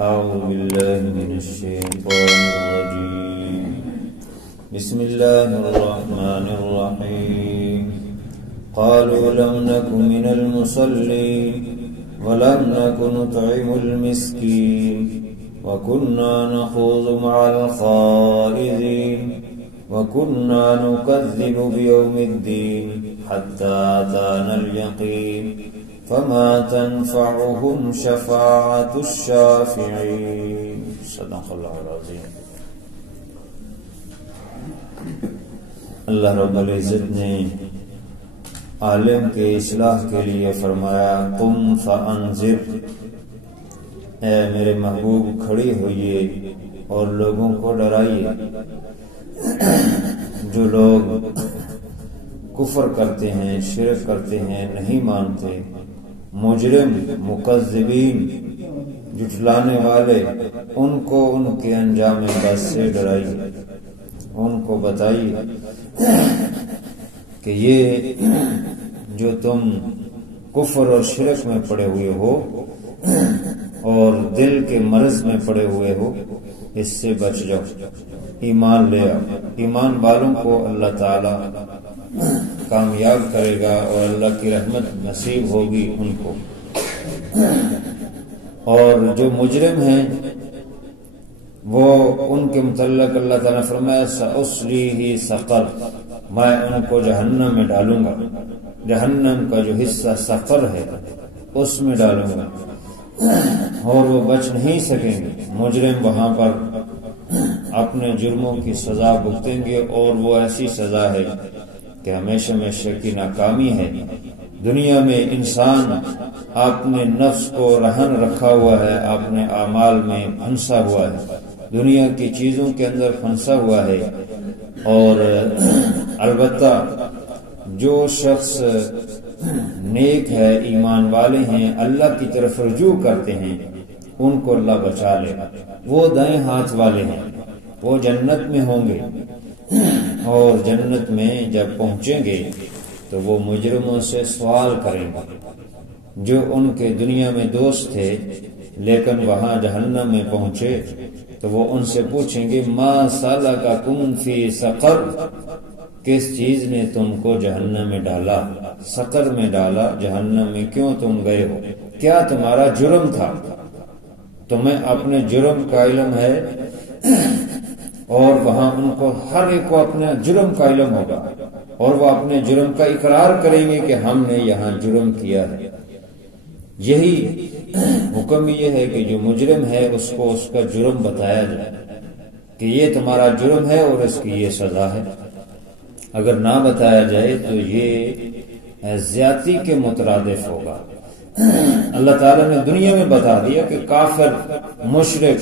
أعوذ بالله من الشيطان الرجيم بسم الله الرحمن الرحيم قالوا لم نكن من المصلين ولم نكن نطعم المسكين وكنا نخوض مع الخائضين وكنا نكذب بيوم الدين حتى أتانا اليقين فما تنفعهم شفاعة الشافعين صدق اللہ العظیم۔ اللہ رب العزت نے عالم کے اصلاح کے لیے فرمایا تم فانذر، اے میرے محبوب کھڑی ہوئیے اور لوگوں کو ڈرائیے۔ جو لوگ کفر کرتے ہیں، شرک کرتے ہیں، نہیں مانتے، مجرم، مکذبین، جھٹلانے والے، ان کو ان کے انجام بد سے ڈرائیے، ان کو بتائیے کہ یہ جو تم کفر اور شرک میں پڑے ہوئے ہو اور دل کے مرض میں پڑے ہوئے ہو، اس سے بچ جاؤ، ایمان لے آؤ۔ ایمان والوں کو اللہ تعالی کامیاب کرے گا اور اللہ کی رحمت نصیب ہوگی ان کو۔ اور جو مجرم ہیں وہ ان کے متعلق اللہ تعالیٰ نے فرمایا سأصلیہ سقر، میں ان کو جہنم میں ڈالوں گا، جہنم کا جو حصہ سقر ہے اس میں ڈالوں گا، اور وہ بچ نہیں سکیں گے۔ مجرم وہاں پر اپنے جرموں کی سزا بھگتیں گے، اور وہ ایسی سزا ہے کہ ہمیشہ ہمیشہ کی ناکامی ہے۔ دنیا میں انسان اپنے نفس کو رہن رکھا ہوا ہے، اپنے اعمال میں پھنسا ہوا ہے، دنیا کی چیزوں کے اندر پھنسا ہوا ہے۔ اور البتہ جو شخص نیک ہے، ایمان والے ہیں، اللہ کی طرف رجوع کرتے ہیں، ان کو اللہ بچا لے گا۔ وہ دائیں ہاتھ والے ہیں، وہ جنت میں ہوں گے، اور جنت میں جب پہنچیں گے تو وہ مجرموں سے سوال کریں گے جو ان کے دنیا میں دوست تھے لیکن وہاں جہنم میں پہنچے، تو وہ ان سے پوچھیں گے ما سلککم فی سقر، کس چیز نے تم کو جہنم میں ڈالا، سقر میں ڈالا، جہنم میں کیوں تم گئے ہو، کیا تمہارا جرم تھا؟ تمہیں اپنے جرم کا علم ہے، اور وہاں ان کو ہر ایک کو اپنے جرم کا علم ہوگا، اور وہ اپنے جرم کا اقرار کریں گے کہ ہم نے یہاں جرم کیا ہے۔ یہی حکم یہ ہے کہ جو مجرم ہے اس کو اس کا جرم بتایا جائے کہ یہ تمہارا جرم ہے اور اس کی یہ سزا ہے۔ اگر نہ بتایا جائے تو یہ زیادتی کے مترادف ہوگا۔ اللہ تعالیٰ نے دنیا میں بتا دیا کہ کافر، مشرک،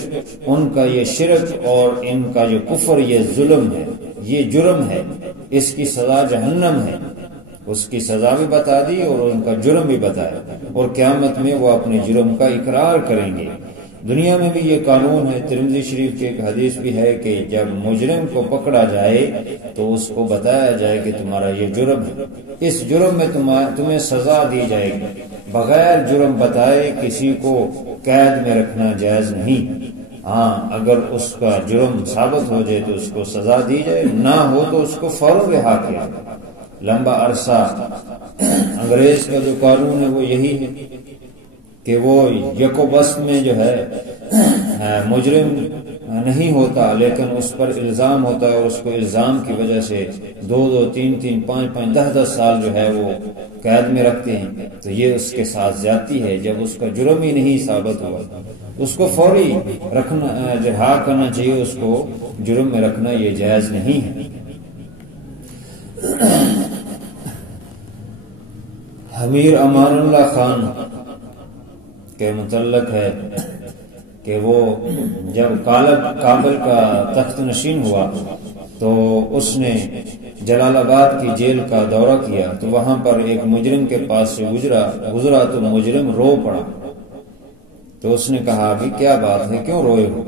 ان کا یہ شرک اور ان کا جو کفر یہ ظلم ہے، یہ جرم ہے، اس کی سزا جہنم ہے۔ اس کی سزا بھی بتا دی اور ان کا جرم بھی بتایا، اور قیامت میں وہ اپنے جرم کا اقرار کریں گے۔ دنیا میں بھی یہ قانون ہے، ترمذی شریف کی ایک حدیث بھی ہے کہ جب مجرم کو پکڑا جائے تو اس کو بتایا جائے کہ تمہارا یہ جرم ہے، اس جرم میں تمہیں سزا دی جائے گی۔ بغیر جرم بتائے کسی کو قید میں رکھنا جائز نہیں۔ ہاں، اگر اس کا جرم ثابت ہو جائے تو اس کو سزا دی جائے، نہ ہو تو اس کو فوراً رہا کیا۔ لمبا عرصہ انگریز کا جو قانون ہے وہ یہی ہے کہ وہ یک و بست میں جو ہے مجرم نہیں ہوتا، لیکن اس پر الزام ہوتا ہے، اور اس کو الزام کی وجہ سے 2 3 5 5 10 سال جو ہے وہ قید میں رکھتے ہیں۔ تو یہ اس کے ساتھ زیادتی ہے۔ جب اس کا جرم ہی نہیں ثابت ہوا اس کو فوری رکھنا، رہا کرنا چاہیے، اس کو جرم میں رکھنا یہ جائز نہیں ہے۔ امیر امان اللہ خان کے متعلق ہے کہ وہ جب کابل کا تخت نشین ہوا تو اس نے جلال آباد کی جیل کا دورہ کیا، تو وہاں پر ایک مجرم کے پاس سے گزرا تو مجرم رو پڑا۔ تو اس نے کہا ابھی کیا بات ہے، کیوں روئے ہو؟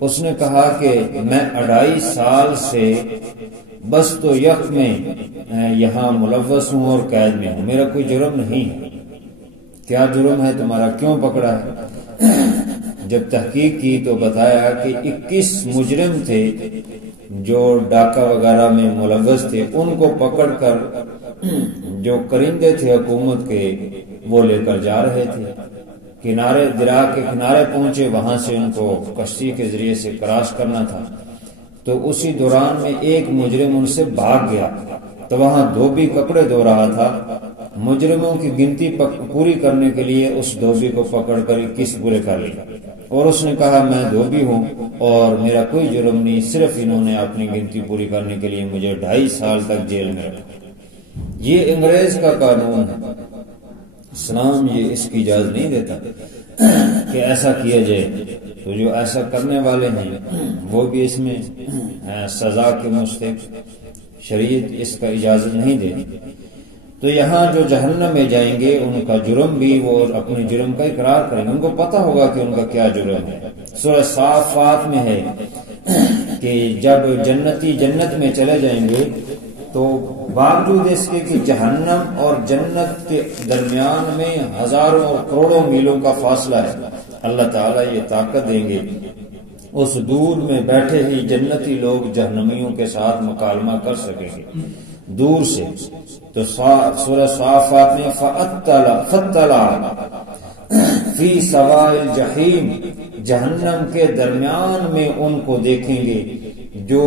اس نے کہا کہ میں 2.5 سال سے بس تو یک میں یہاں ملوث ہوں اور قید میں ہوں، میرا کوئی جرم نہیں ہے۔ کیا جرم ہے تمہارا، کیوں پکڑا ہے؟ جب تحقیق کی تو بتایا کہ 21 مجرم تھے جو ڈاکہ وغیرہ میں ملوث تھے، ان کو پکڑ کر جو کرندے تھے حکومت کے وہ لے کر جا رہے تھے، کنارے دریا کے کنارے پہنچے، وہاں سے ان کو کشتی کے ذریعے سے کراس کرنا تھا، تو اسی دوران میں ایک مجرم ان سے بھاگ گیا، تو وہاں دھوبی کپڑے دھو رہا تھا، مجرموں کی گنتی پوری کرنے کے لیے اس دھوبی کو پکڑ کر 21 پورے کر لیا، اور اس نے کہا میں دھوبی ہوں اور میرا کوئی جرم نہیں، صرف انہوں نے اپنی گنتی پوری کرنے کے لیے مجھے 2.5 سال تک جیل میں رکھا۔ یہ انگریز کا قانون ہے، اسلام یہ اس کی اجازت نہیں دیتا کہ ایسا کیا جائے، تو جو ایسا کرنے والے ہیں وہ بھی اس میں سزا کے مستحق، شریعت اس کا اجازت نہیں دیتی۔ تو یہاں جو جہنم میں جائیں گے ان کا جرم بھی وہ اپنے جرم کا اقرار کریں گے، ان کو پتہ ہوگا کہ ان کا کیا جرم ہے۔ سورہ صافات میں ہے کہ جب جنتی جنت میں چلے جائیں گے تو باوجود اس کے کہ جہنم اور جنت کے درمیان میں ہزاروں اور کروڑوں میلوں کا فاصلہ ہے، اللہ تعالیٰ یہ طاقت دیں گے، اس دور میں بیٹھے ہی جنتی لوگ جہنمیوں کے ساتھ مکالمہ کر سکیں گے دور سے۔ تو سورہ صافات میں فَأَطَّلَعَ فِي سَوَاءِ الْجَحِيمِ، جہنم کے درمیان میں ان کو دیکھیں گے جو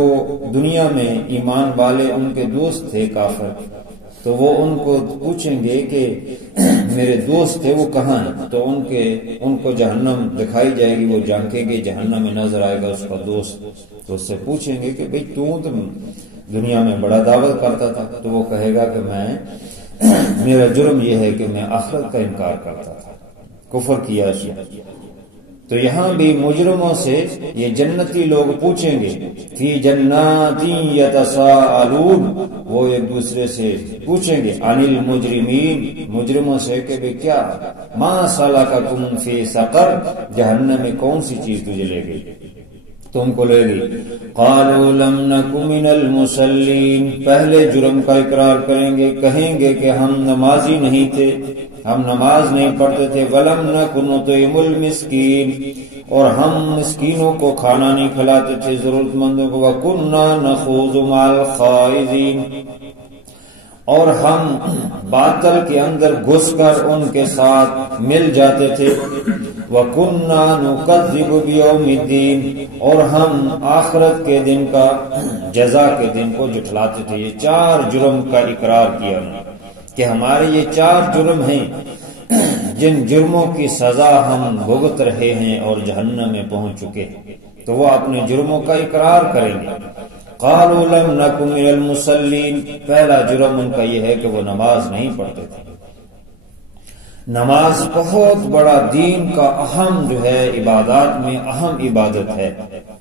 دنیا میں ایمان والے ان کے دوست تھے کافر، تو وہ ان کو پوچھیں گے کہ میرے دوست تھے وہ کہاں ہیں، تو ان کو جہنم دکھائی جائے گی، وہ جھانکیں گے، جہنم میں نظر آئے گا اس کا دوست، تو اس سے پوچھیں گے کہ بھئی تم دنیا میں بڑا دعوت کرتا تھا، تو وہ کہے گا کہ میرا جرم یہ ہے کہ میں آخرت کا انکار کرتا تھا، کفر کیا۔ تو یہاں بھی مجرموں سے یہ جنتی لوگ پوچھیں گے فی جنات یتساءلون، وہ ایک دوسرے سے پوچھیں گے عن المجرمین، مجرموں سے کہ بھئی کیا ما سلککم فی سقر، جہنم میں کون سی چیز تجھے لے گئی، تم کو لے گئی، قالوا لم نک من المصلین، پہلے جرم کا اقرار کریں گے، کہیں گے کہ ہم نمازی نہیں تھے، ہم نماز نہیں پڑھتے تھے، ولم نک نطعم المسکین، اور ہم مسکینوں کو کھانا نہیں کھلاتے تھے، ضرورت مندوں کو، وکنا نخوض مع الخائضین، اور ہم باطل کے اندر گھس کر ان کے ساتھ مل جاتے تھے، وَكُنَّا نُكَذِّبُ بِيَوْمِ الدِّينِ، اور ہم آخرت کے دن کا جزا کے دن کو جھٹلاتے تھے۔ یہ 4 جرم کا اقرار کیا کہ ہمارے یہ 4 جرم ہیں جن جرموں کی سزا ہم بھگت رہے ہیں اور جہنم میں پہنچ چکے، تو وہ اپنے جرموں کا اقرار کریں گے۔ قَالُوا لَمْ نَكُ مِنَ الْمُصَلِّينَ، پہلا جرم ان کا یہ ہے کہ وہ نماز نہیں پڑھتے تھے۔ نماز بہت بڑا دین کا اہم جو ہے عبادات میں اہم عبادت ہے،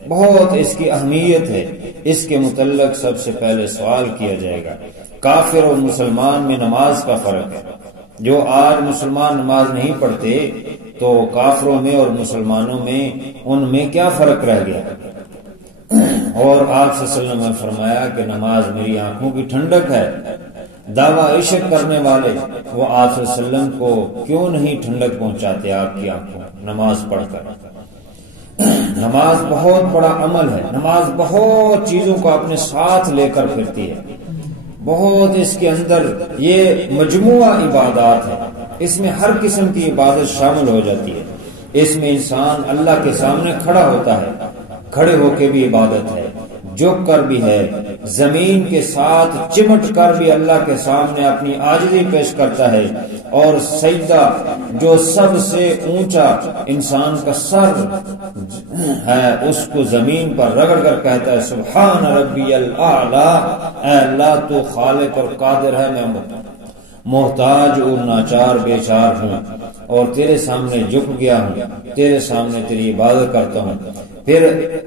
بہت اس کی اہمیت ہے، اس کے متعلق سب سے پہلے سوال کیا جائے گا۔ کافر اور مسلمان میں نماز کا فرق ہے، جو آج مسلمان نماز نہیں پڑھتے تو کافروں میں اور مسلمانوں میں ان میں کیا فرق رہ گیا؟ اور آپ صلی اللہ علیہ وسلم نے فرمایا کہ نماز میری آنکھوں کی ٹھنڈک ہے۔ دعویٰ عشق کرنے والے وہ آپ صلی اللہ علیہ وسلم کو کیوں نہیں ٹھنڈک پہنچاتے آپ کی آنکھوں نماز پڑھ کر؟ نماز بہت بڑا عمل ہے، نماز بہت چیزوں کو اپنے ساتھ لے کر پھرتی ہے، بہت اس کے اندر یہ مجموعہ عبادات ہے، اس میں ہر قسم کی عبادت شامل ہو جاتی ہے۔ اس میں انسان اللہ کے سامنے کھڑا ہوتا ہے، کھڑے ہو کے بھی عبادت ہے، جھک کر بھی ہے، زمین کے ساتھ چمٹ کر بھی اللہ کے سامنے اپنی عاجزی پیش کرتا ہے، اور سجدہ جو سب سے اونچا انسان کا سر ہے اس کو زمین پر رگڑ کر کہتا ہے سبحان ربی الاعلی، اے اللہ تو خالق اور قادر ہے، میں محتاج اور ناچار بیچار ہوں اور تیرے سامنے جھک گیا ہوں، تیرے سامنے تیری عبادت کرتا ہوں۔ پھر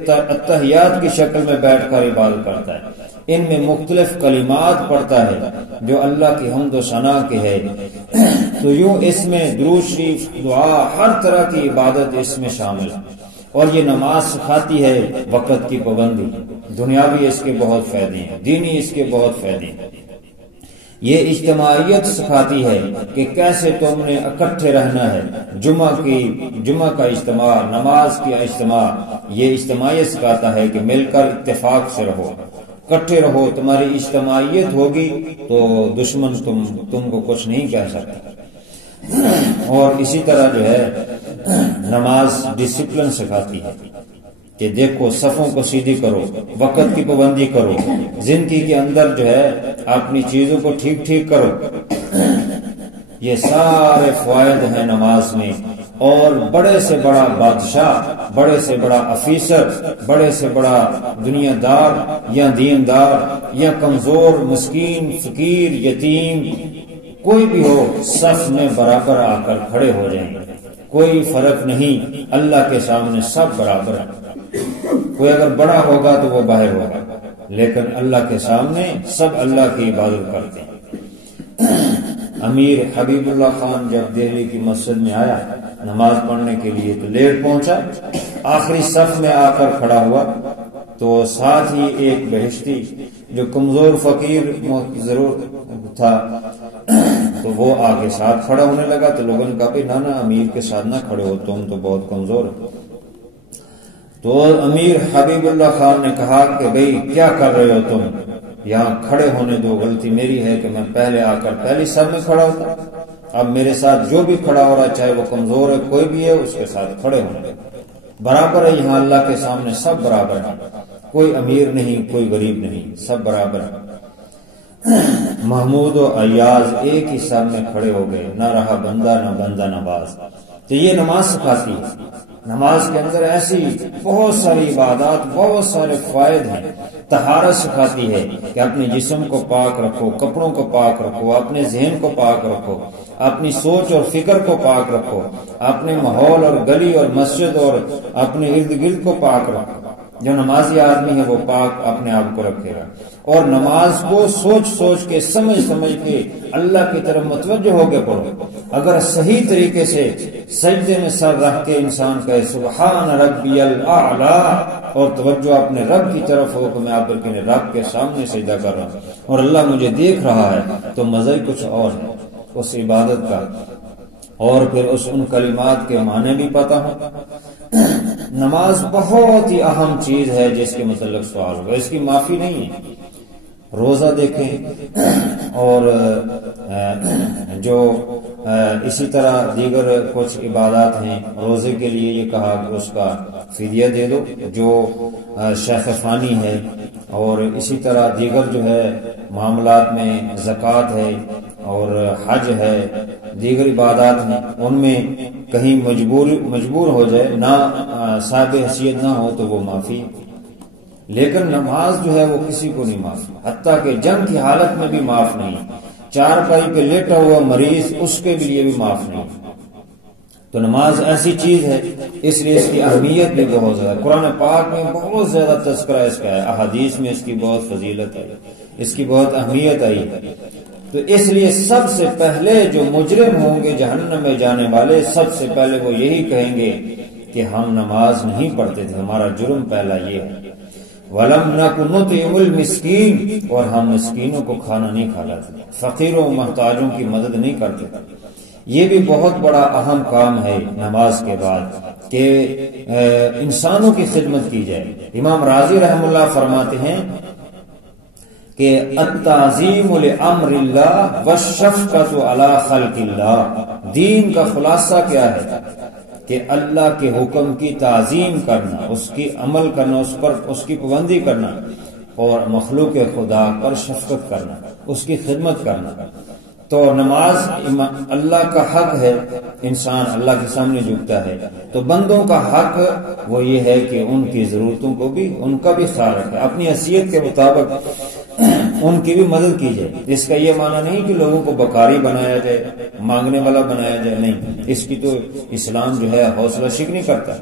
اتحیات کی شکل میں بیٹھ کر عبادت کرتا ہے، ان میں مختلف کلمات پڑھتا ہے جو اللہ کی حمد و ثنا کے ہے، تو یوں اس میں درود شریف، دعا، ہر طرح کی عبادت اس میں شامل ہے۔ اور یہ نماز سکھاتی ہے وقت کی پابندی، دنیاوی اس کے بہت فائدے ہیں، دینی اس کے بہت فائدے ہیں۔ یہ اجتماعیت سکھاتی ہے کہ کیسے تم نے اکٹھے رہنا ہے. جمعہ کا اجتماع، نماز کی اجتماع، یہ اجتماعیت سکھاتا ہے کہ مل کر اتفاق سے رہو، اکٹھے رہو. تمہاری اجتماعیت ہوگی تو دشمن تم کو کچھ نہیں کہہ سکتا. اور اسی طرح جو ہے نماز ڈسپلن سکھاتی ہے کہ دیکھو صفوں کو سیدھی کرو، وقت کی پابندی کرو، زندگی کے اندر جو ہے اپنی چیزوں کو ٹھیک ٹھیک کرو. یہ سارے فوائد ہیں نماز میں. اور بڑے سے بڑا بادشاہ، بڑے سے بڑا افیسر، بڑے سے بڑا دنیا دار یا دیندار یا کمزور، مسکین، فقیر، یتیم، کوئی بھی ہو، صف میں برابر آ کر کھڑے ہو جائیں. کوئی فرق نہیں، اللہ کے سامنے سب برابر ہیں. کوئی اگر بڑا ہوگا تو وہ باہر ہوگا، لیکن اللہ کے سامنے سب اللہ کی عبادت کرتے ہیں. امیر حبیب اللہ خان جب دہلی کی مسجد میں آیا نماز پڑھنے کے لیے تو لیٹ پہنچا، آخری صف میں آ کر کھڑا ہوا تو ساتھ ہی ایک بہشتی جو کمزور فقیر ضرور تھا تو وہ آگے ساتھ کھڑا ہونے لگا. تو لوگوں نے کہا نانا امیر کے ساتھ نہ کھڑے ہو، تم تو بہت کمزور ہو. تو امیر حبیب اللہ خان نے کہا کہ بھئی کیا کر رہے ہو تم، یہاں کھڑے ہونے دو، غلطی میری ہے کہ میں پہلے آ کر پہلی سب میں کھڑا ہوتا. اب میرے ساتھ جو بھی کھڑا ہو رہا چاہے وہ کمزور ہے کوئی بھی ہے، اس کے ساتھ کھڑے ہونے برابر ہے. یہاں اللہ کے سامنے سب برابر ہے، کوئی امیر نہیں، کوئی غریب نہیں، سب برابر ہے. محمود و ایاز ایک ہی سب میں کھڑے ہو گئے، نہ رہا بندہ نہ بندہ نواز. تو یہ نماز سکھاتی ہے. نماز کے اندر ایسی بہت ساری عبادات، بہت سارے فوائد ہیں. طہارت سکھاتی ہے کہ اپنے جسم کو پاک رکھو، کپڑوں کو پاک رکھو، اپنے ذہن کو پاک رکھو، اپنی سوچ اور فکر کو پاک رکھو، اپنے ماحول اور گلی اور مسجد اور اپنے ارد گرد کو پاک رکھو. جو نمازی آدمی ہے وہ پاک اپنے آپ کو رکھے گا. اور نماز کو سوچ سوچ کے، سمجھ کے اللہ کی طرف متوجہ ہو کے پڑھو. اگر صحیح طریقے سے سجدے میں سر رکھ کے انسان کہے سبحان ربی الاعلی اور توجہ اپنے رب کی طرف ہو کہ میں آپ کے رب کے سامنے سجدہ کر رہا ہوں اور اللہ مجھے دیکھ رہا ہے، تو مزہ ہی کچھ اور ہے اس عبادت کا. اور پھر ان کلمات کے معنی بھی پتہ ہو. نماز بہت ہی اہم چیز ہے جس کے متعلق سوال ہوگا، اس کی معافی نہیں ہے. روزہ دیکھیں اور جو اسی طرح دیگر کچھ عبادات ہیں. روزے کے لیے یہ کہا کہ اس کا فدیہ دے دو جو شیخ فانی ہے، اور اسی طرح دیگر جو ہے معاملات میں زکوٰۃ ہے اور حج ہے، دیگر عبادات ہیں، ان میں کہیں مجبور ہو جائے، نہ صاحب حیثیت نہ ہو تو وہ معافی. لیکن نماز جو ہے وہ کسی کو نہیں معاف، حتیٰ کہ جنگ کی حالت میں بھی معاف نہیں. چارپائی پہ لیٹا ہوا مریض اس کے لیے بھی معاف نہیں. تو نماز ایسی چیز ہے، اس لیے اس کی اہمیت بھی بہت زیادہ. قرآن پاک میں بہت زیادہ تذکرہ اس کا ہے، احادیث میں اس کی بہت فضیلت ہے، اس کی بہت اہمیت آئی ہے. تو اس لیے سب سے پہلے جو مجرم ہوں گے جہنم میں جانے والے، سب سے پہلے وہ یہی کہیں گے کہ ہم نماز نہیں پڑھتے تھے، ہمارا جرم پہلا یہ ہے. وَلَمْ نَكُ نُطْعِمُ الْمِسْكِينَ اور ہم مسکینوں کو کھانا نہیں کھلاتے، فقیروں محتاجوں کی مدد نہیں کرتے. یہ بھی بہت بڑا اہم کام ہے نماز کے بعد کہ انسانوں کی خدمت کی جائے. امام راضی رحم اللہ فرماتے ہیں کہ التعظیم لامر اللہ والشفقۃ علی خلق اللہ. دین کا خلاصہ کیا ہے کہ اللہ کے حکم کی تعظیم کرنا، اس کی عمل کرنا، اس پر اس کی پابندی کرنا، اور مخلوق خدا پر شفقت کرنا، اس کی خدمت کرنا. تو نماز اللہ کا حق ہے، انسان اللہ کے سامنے جھکتا ہے، تو بندوں کا حق وہ یہ ہے کہ ان کی ضرورتوں کو بھی، ان کا بھی خیال رکھے، اپنی حیثیت کے مطابق ان کی بھی مدد کی جائے. اس کا یہ معنی نہیں کہ لوگوں کو بکاری بنایا جائے، مانگنے والا بنایا جائے، نہیں، اس کی تو اسلام جو ہے حوصلہ شکنی نہیں کرتا،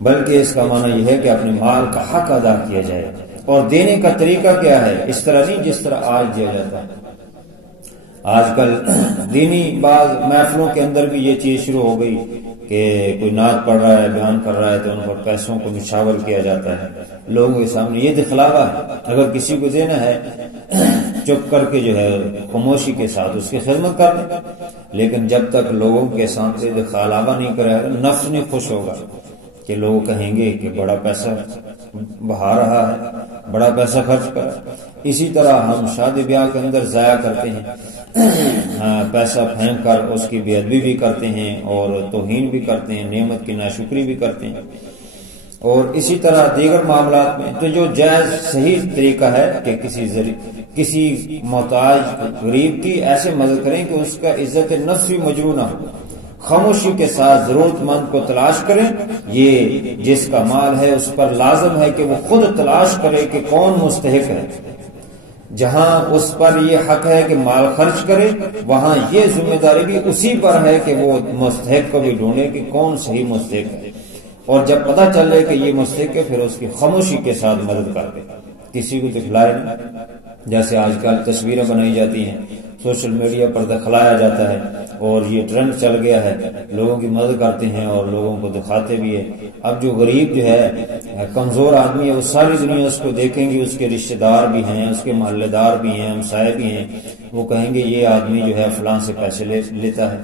بلکہ اس کا معنی یہ ہے کہ اپنے مال کا حق ادا کیا جائے. اور دینے کا طریقہ کیا ہے؟ اس طرح نہیں جس طرح آج دیا جاتا ہے. آج کل دینی بعض محفلوں کے اندر بھی یہ چیز شروع ہو گئی کہ کوئی نعت پڑھ رہا ہے، بیان کر رہا ہے تو ان پر پیسوں کو نچھاور کیا جاتا ہے لوگوں کے سامنے. یہ دکھلاوا ہے. اگر کسی کو دینا ہے چپ کر کے جو ہے خاموشی کے ساتھ اس کی خدمت کر لیں، لیکن جب تک لوگوں کے سامنے دکھلاوا نہیں کرے گا، نفس نہیں خوش ہوگا کہ لوگ کہیں گے کہ بڑا پیسہ بہا رہا ہے، بڑا پیسہ خرچ کر. اسی طرح ہم شادی بیاہ کے اندر ضائع کرتے ہیں، پیسہ پھینک کر اس کی بے ادبی بھی کرتے ہیں اور توہین بھی کرتے ہیں، نعمت کی ناشکری بھی کرتے ہیں. اور اسی طرح دیگر معاملات میں تو جو جائز صحیح طریقہ ہے کہ کسی محتاج غریب کی ایسے مدد کریں کہ اس کا عزت نفس بھی مجروح نہ ہو، خاموشی کے ساتھ ضرورت مند کو تلاش کریں. یہ جس کا مال ہے اس پر لازم ہے کہ وہ خود تلاش کرے کہ کون مستحق ہے. جہاں اس پر یہ حق ہے کہ مال خرچ کرے، وہاں یہ ذمہ داری بھی اسی پر ہے کہ وہ مستحق کو بھی ڈھونڈے کہ کون صحیح مستحق ہے. اور جب پتہ چلے کہ یہ مستحق ہے پھر اس کی خاموشی کے ساتھ مدد کر دے، کسی کو دکھلائے نہیں. جیسے آج کل تصویریں بنائی جاتی ہیں، سوشل میڈیا پر دکھلایا جاتا ہے اور یہ ٹرینڈ چل گیا ہے، لوگوں کی مدد کرتے ہیں اور لوگوں کو دکھاتے بھی ہیں. اب جو غریب جو ہے کمزور آدمی ہے وہ ساری دنیا اس کو دیکھیں گی، اس کے رشتہ دار بھی ہیں، اس کے محلے دار بھی ہیں، ہمسائے بھی ہیں، وہ کہیں گے یہ آدمی جو ہے فلاں سے پیسے لیتا ہے،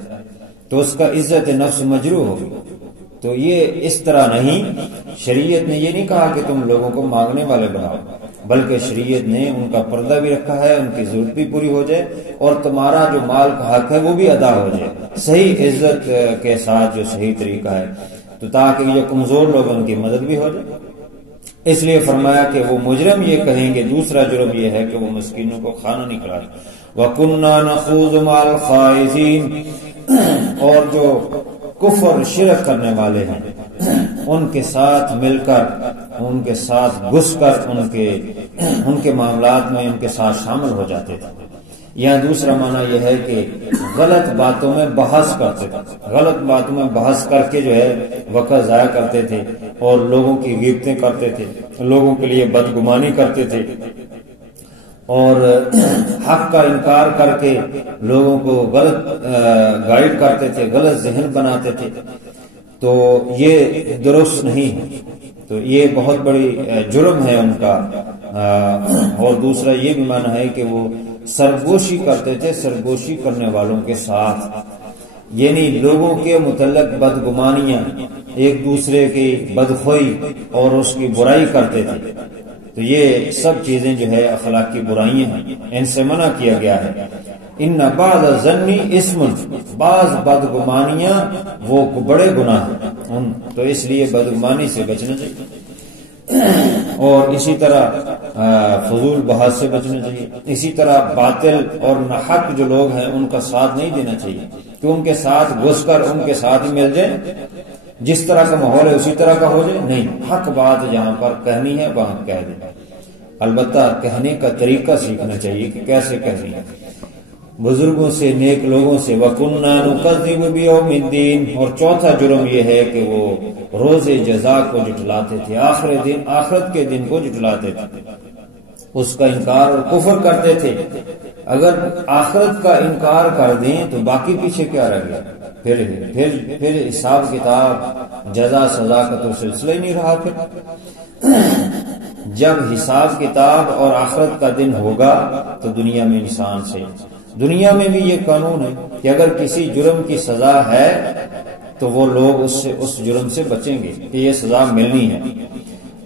تو اس کا عزت نفس مجروح ہوگی. تو یہ اس طرح نہیں، شریعت نے یہ نہیں کہا کہ تم لوگوں کو مانگنے والے بناؤ، بلکہ شریعت نے ان کا پردہ بھی رکھا ہے، ان کی ضرورت بھی پوری ہو جائے اور تمہارا جو مال کا حق ہے وہ بھی ادا ہو جائے صحیح عزت کے ساتھ، جو صحیح طریقہ ہے، تو تاکہ جو کمزور لوگ ان کی مدد بھی ہو جائے. اس لیے فرمایا کہ وہ مجرم یہ کہیں گے، دوسرا جرم یہ ہے کہ وہ مسکینوں کو کھانا نہیں کھلائے. وَكُنَّا نَخُوضُ مَعَ الْخَائِضِينَ، اور جو کفر شرک کرنے والے ہیں ان کے ساتھ مل کر، ان کے ساتھ گھس کر ان کے معاملات میں ان کے ساتھ شامل ہو جاتے تھے. یہاں دوسرا معنی یہ ہے کہ غلط باتوں میں بحث کرتے تھے، غلط باتوں میں بحث کر کے جو ہے وقت ضائع کرتے تھے اور لوگوں کی غیبتیں کرتے تھے، لوگوں کے لیے بدگمانی کرتے تھے اور حق کا انکار کر کے لوگوں کو غلط گائیڈ کرتے تھے، غلط ذہن بناتے تھے. تو یہ درست نہیں ہے، تو یہ بہت بڑی جرم ہے ان کا. اور دوسرا یہ بھی معنی ہے کہ وہ سرگوشی کرتے تھے، سرگوشی کرنے والوں کے ساتھ، یعنی لوگوں کے متعلق بدگمانیاں، ایک دوسرے کی بدخوئی اور اس کی برائی کرتے تھے. تو یہ سب چیزیں جو ہے اخلاقی برائیاں ہیں، ان سے منع کیا گیا ہے. ان بعض الظن اسم، بعض بدگمانیاں وہ بڑے گناہ ہیں، تو اس لیے بدگمانی سے بچنا چاہیے. اور اسی طرح فضول بحث سے بچنا چاہیے. اسی طرح باطل اور ناحق جو لوگ ہیں ان کا ساتھ نہیں دینا چاہیے کہ ان کے ساتھ گھس کر ان کے ساتھ ہی مل جائیں، جس طرح کا ماحول ہے اسی طرح کا ہو جائے. نہیں، حق بات جہاں پر کہنی ہے وہاں کہہ دیں. البتہ کہنے کا طریقہ سیکھنا چاہیے کہ کیسے کہنی ہے. بزرگوں سے، نیک لوگوں سے. وَكُنَّا نُكَذِّبُ بِيَوْمِ الدِّينِ، اور چوتھا جرم یہ ہے کہ وہ روز جزا کو جھٹلاتے تھے، آخرت کے دن کو جھٹلاتے تھے، اس کا انکار اور کفر کرتے تھے. اگر آخرت کا انکار کر دیں تو باقی پیچھے کیا رہ گیا؟ پھر حساب کتاب، جزا سزا کا تو سلسلہ ہی نہیں رہا. پھر جب حساب کتاب اور آخرت کا دن ہوگا تو دنیا میں انسان سے، دنیا میں بھی یہ قانون ہے کہ اگر کسی جرم کی سزا ہے تو وہ لوگ اس جرم سے بچیں گے کہ یہ سزا ملنی ہے.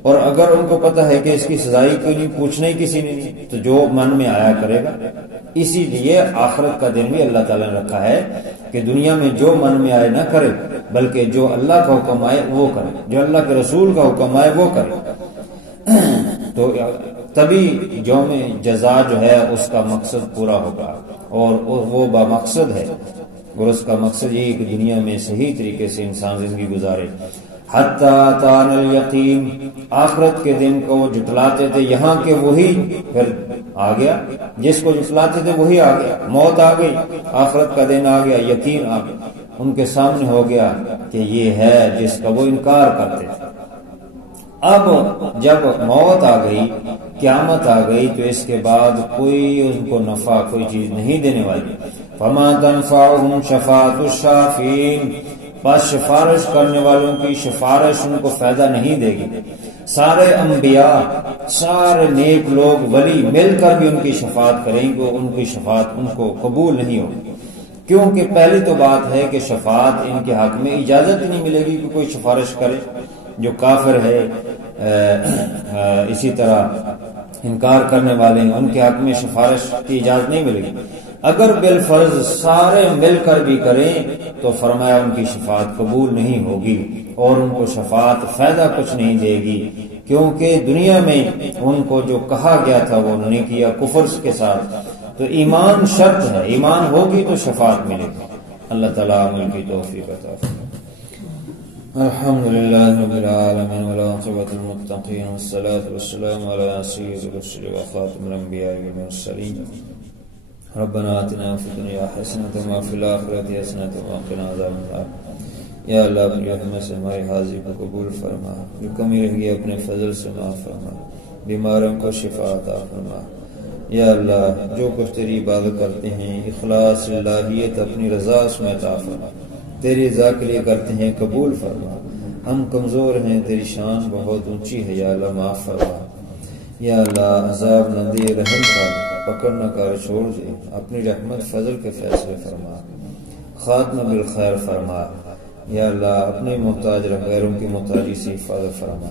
اور اگر ان کو پتہ ہے کہ اس کی سزائی کوئی نہیں، پوچھنا ہی کسی نے نہیں، تو جو من میں آیا کرے گا. اسی لیے آخرت کا دن بھی اللہ تعالیٰ نے رکھا ہے کہ دنیا میں جو من میں آئے نہ کرے، بلکہ جو اللہ کا حکم آئے وہ کرے، جو اللہ کے رسول کا حکم آئے وہ کرے. تو تبھی یوم جزا جو ہے اس کا مقصد پورا ہوگا، اور وہ بامقصد ہے، اور اس کا مقصد یہ کہ دنیا میں صحیح طریقے سے انسان زندگی گزارے. حتی اتانا الیقین، آخرت کے دن کو وہ جھٹلاتے تھے، یہاں کے وہی پھر آ گیا، جس کو جھٹلاتے تھے وہی آ گیا، موت آ گئی، آخرت کا دن آ گیا، یقین آ گیا، ان کے سامنے ہو گیا کہ یہ ہے جس کا وہ انکار کرتے تھے. اب جب موت آ گئی، قیامت آ گئی، تو اس کے بعد کوئی ان کو نفع کوئی چیز نہیں دینے والی. فما تنفعهم شفاعۃ الشافعین، بس سفارش کرنے والوں کی سفارش ان کو فائدہ نہیں دے گی. سارے انبیاء، سارے نیک لوگ، ولی مل کر بھی ان کی شفاعت کریں گے، ان کی شفاعت ان کو قبول نہیں ہوگی، کیونکہ پہلی تو بات ہے کہ شفاعت ان کے حق میں اجازت نہیں ملے گی کہ کوئی سفارش کرے، جو کافر ہے اسی طرح انکار کرنے والے ہیں، ان کے حق میں سفارش کی اجازت نہیں ملے گی۔ اگر بالفرض سارے مل کر بھی کریں تو فرمایا ان کی شفاعت قبول نہیں ہوگی اور ان کو شفاعت فائدہ کچھ نہیں دے گی، کیونکہ دنیا میں ان کو جو کہا گیا تھا وہ انہوں نے کیا کفر کے ساتھ، تو ایمان شرط ہے، ایمان ہوگی تو شفاعت ملے گی۔ اللہ تعالیٰ عمل کی توفیق عطا فرمائے۔ الحمدللہ رب العالمین والعاقبۃ للمتقین والصلاة والسلام علی سید الرسل وخاتم الانبیاء والمرسلین۔ ربنا آتنا فی الدنیا حسنۃ وفی الآخرۃ حسنۃ وقنا عذاب النار۔ یا اللہ اپنی رحمت سے ہماری حاضری کو قبول فرما، جو کمی رہ گئی اپنے فضل سے معاف فرما، بیماروں کو شفا عطا فرما۔ یا اللہ جو کچھ تیری عبادت کرتے ہیں اخلاص الہیت اپنی رضا اس میں عطا فرما، تیری رضا کے لیے کرتے ہیں قبول فرما۔ ہم کمزور ہیں، تیری شان بہت اونچی ہے، یا اللہ معاف فرما۔ یا اللہ عذاب نہ دے، رحم کر، پکڑ نہ کر، چھوڑ دے، اپنی رحمت فضل کے فیصلے فرما، خاتمہ بالخیر فرما۔ یا اللہ اپنے محتاج غیروں کی محتاجی سے حفاظت فرما۔